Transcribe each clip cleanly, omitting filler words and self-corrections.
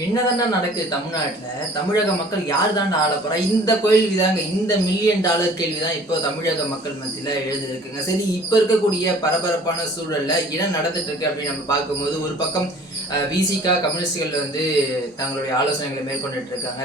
என்னதாண்டா நடக்குது தமிழ்நாட்டில்? தமிழக மக்கள் யார் தாண்டா ஆள போறா? இந்த கேள்விதாங்க, இந்த மில்லியன் டாலர் கேள்விதான் இப்போ தமிழக மக்கள் மத்தியில எழுதிருக்குங்க. சரி, இப்ப இருக்கக்கூடிய பரபரப்பான சூழல்ல என்ன நடந்துட்டு இருக்கு அப்படின்னு நம்ம பார்க்கும்போது, ஒரு பக்கம் விசிகா கம்யூனிஸ்டுகள் வந்து தங்களுடைய ஆலோசனைகளை மேற்கொண்டுட்டு இருக்காங்க.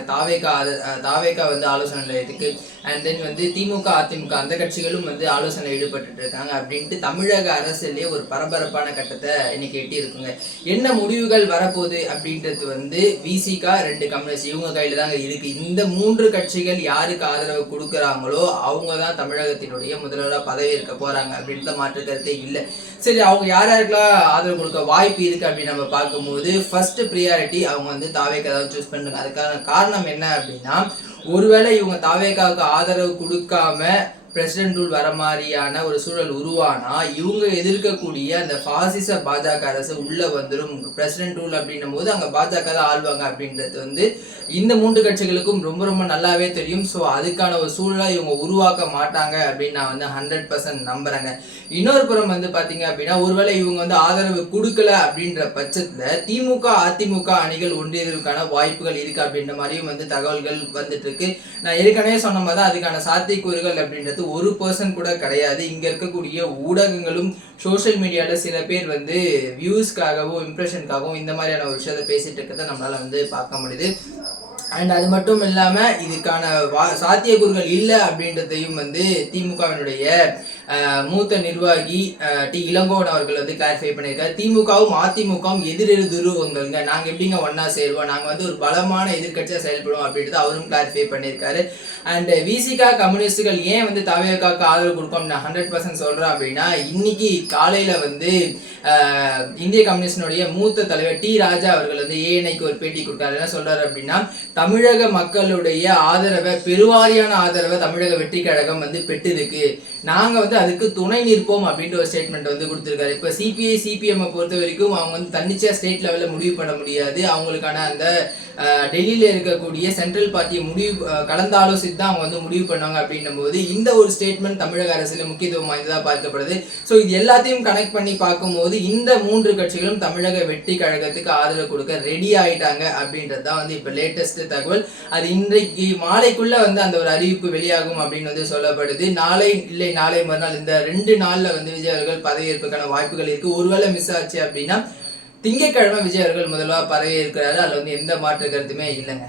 தாவேகா வந்து ஆலோசனைகள் இருக்கு. அண்ட் தென் வந்து திமுக அதிமுக அந்த கட்சிகளும் வந்து ஆலோசனை ஈடுபட்டு இருக்காங்க. அப்படின்ட்டு தமிழக அரசியலே ஒரு பரபரப்பான கட்டத்தை இன்னைக்கு எட்டி இருக்குங்க. என்ன முடிவுகள் வரப்போகுது அப்படின்றது வந்து விசிகா 2 கம்யூனிஸ்ட் இவங்க கையில தாங்க இருக்கு. இந்த 3 கட்சிகள் யாருக்கு ஆதரவு கொடுக்குறாங்களோ அவங்க தான் தமிழகத்தினுடைய முதல்வராக பதவி இருக்க போறாங்க அப்படின்ட்டு மாற்று கருத்தே இல்லை. சரி, அவங்க யார் யாருக்கெல்லாம் ஆதரவு கொடுக்க வாய்ப்பு இருக்கு அப்படின்னு நம்ம பார்க்கும்போது ஃபர்ஸ்ட் ப்ரியாரிட்டி அவங்க வந்து தாவேக்கா தான் சூஸ் பண்ணுங்க. அதுக்கான காரணம் என்ன அப்படின்னா, ஒருவேளை இவங்க தாவேக்காவுக்கு ஆதரவு கொடுக்காம பிரசிடென்ட் ரூல் வர மாதிரியான ஒரு சூழல் உருவானா இவங்க எதிர்க்கக்கூடிய அந்த பாசிச பாஜக அரசு உள்ள வந்துடும். பிரசிடென்ட் ரூல் அப்படின்னும் போது அங்க பாஜக தான் ஆள்வாங்க அப்படின்றது வந்து இந்த 3 கட்சிகளுக்கும் ரொம்ப ரொம்ப நல்லாவே தெரியும். ஸோ அதுக்கான ஒரு சூழலை இவங்க உருவாக்க மாட்டாங்க அப்படின்னு நான் வந்து 100% நம்புறேங்க. இன்னொரு புறம் வந்து பாத்தீங்க அப்படின்னா, ஒருவேளை இவங்க வந்து ஆதரவு கொடுக்கல அப்படின்ற பட்சத்துல திமுக அதிமுக அணிகள் ஒன்றியதற்கான வாய்ப்புகள் இருக்கு அப்படின்ற மாதிரியும் வந்து தகவல்கள் வந்துட்டு இருக்கு. நான் ஏற்கனவே சொன்ன மாதிரி தான் அதுக்கான சாத்தியக்கூறுகள் அப்படின்றது 1% கூட கிடையாது. இங்க இருக்கக்கூடிய ஊடகங்களும் சோசியல் மீடியால சில பேர் வந்து வியூஸ்க்காகவும் இம்ப்ரெஷனுக்காகவும் இந்த மாதிரியான ஒரு விஷயத்தை பேசிட்டு இருக்கிறத நம்மளால வந்து பார்க்க முடியுது. அண்ட் அது மட்டும் இல்லாம இதுக்கான சாத்தியக்கூறுகள் இல்லை அப்படின்றதையும் வந்து திமுகவினுடைய மூத்த நிர்வாகி டி இளங்கோவன் அவர்கள் வந்து கிளாரிஃபை பண்ணியிருக்காரு. திமுகவும் அதிமுகவும் எதிரெதிர் துருவங்கள்ங்க, நாங்க எப்படிங்க ஒன்னா சேருவோம், நாங்க வந்து ஒரு பலமான எதிர்கட்சியா செயல்படுவோம் அப்படின்றது அவரும் கிளாரிஃபை பண்ணியிருக்காரு. அண்ட் விசிகா கம்யூனிஸ்டுகள் ஏன் வந்து தாவேகாவுக்கு ஆதரவு கொடுப்போம் நான் 100% சொல்றேன் அப்படின்னா, இன்னைக்கு காலையில வந்து இந்திய கம்யூனிஸ்டினுடைய மூத்த தலைவர் டி ராஜா அவர்கள் வந்து ஏஎன்ஐக்கு ஒரு பேட்டி கொடுத்தாரு. என்ன சொல்றாரு அப்படின்னா, தமிழக மக்களுடைய ஆதரவை பெருவாரியான ஆதரவை தமிழக வெற்றி கழகம் வந்து பெற்றிருக்கு, நாங்க வந்து அதுக்கு துணை நிற்போம் அப்படின்ற ஒரு ஸ்டேட்மெண்ட் வந்து கொடுத்திருக்காரு. இப்ப சிபிஐ சிபிஎம் பொறுத்த வரைக்கும் அவங்க வந்து தன்னிச்சையா ஸ்டேட் லெவல்ல முடிவு பண்ண முடியாது. அவங்களுக்கான அந்த டெல்லியில இருக்கக்கூடிய சென்ட்ரல் பார்ட்டியை கலந்தாலோசித்து தான் அவங்க வந்து முடிவு பண்ணாங்க அப்படின்னும் போது இந்த ஒரு ஸ்டேட்மெண்ட் தமிழக அரசியல் முக்கியத்துவம் வாய்ந்ததா பார்க்கப்படுது. ஸோ இது எல்லாத்தையும் கனெக்ட் பண்ணி பார்க்கும்போது இந்த 3 கட்சிகளும் தமிழக வெற்றி கழகத்துக்கு ஆதரவு கொடுக்க ரெடி ஆயிட்டாங்க அப்படின்றது தான் வந்து இப்ப லேட்டஸ்ட் தகவல். அது இன்றைக்கு மாலைக்குள்ள வந்து அந்த ஒரு அறிவிப்பு வெளியாகும் அப்படின்னு வந்து சொல்லப்படுது. நாளை இல்லை நாளை மறுநாள் இந்த 2 நாள்ல வந்து விஜய் அவர்கள் பதவியேற்புக்கான வாய்ப்புகள் இருக்கு. ஒருவேளை மிஸ் ஆச்சு அப்படின்னா திங்கட்கிழமை விஜய் அவர்கள் முதல்வா பதவி இருக்கிறாரு. அதுல வந்து எந்த மாற்று கருத்துமே இல்லைங்க.